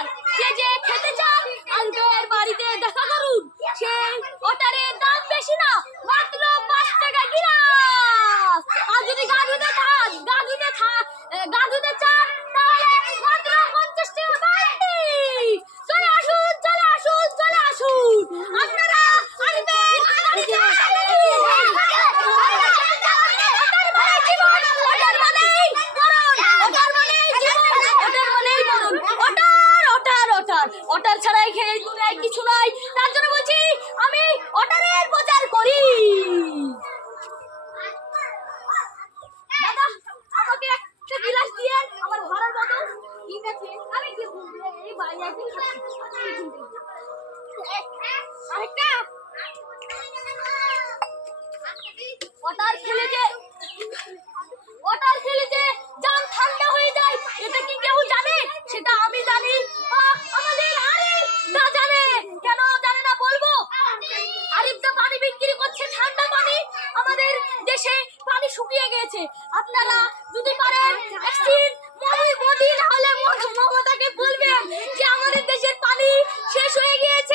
ওটার যে যে খেতে চান আলবের বাড়িতে দেখা করুন। সেই ওটারের দাম বেশি না, মাত্র 5 টাকা গিলাস। আর যদি গাদুতে চান তাহলে মাত্র 50 টাকা বাড়তি। চলে আসুন আপনারা আলবের বাড়িতে। ওটার ছাড়া এই দুনিয়ায় কিছু নাই। তার জন্য বলছি আমি ওটারের প্রচার করি। দাদা আমাকে একটা গিলাস দিয়ে আমার ঘরের মতো। ঠিক আছে আমি কি বলবো, এই বাইরে আসি আরেকটা ওটার খেলে যে জান ঠান্ডা হয়ে যায়, এটা কি কেউ জানে? সেটা আমি জানি, আমাদের আরিফ দা জানে। কেন জানে না বলবো, আরিফ দা পানি বিক্রি করছে, ঠান্ডা পানি। আমাদের দেশে পানি শুকিয়ে গেছে। আপনারা যদি পারেন মোদি না হলে মমতাকে বলবেন যে আমাদের দেশের পানি শেষ হয়ে গিয়েছে।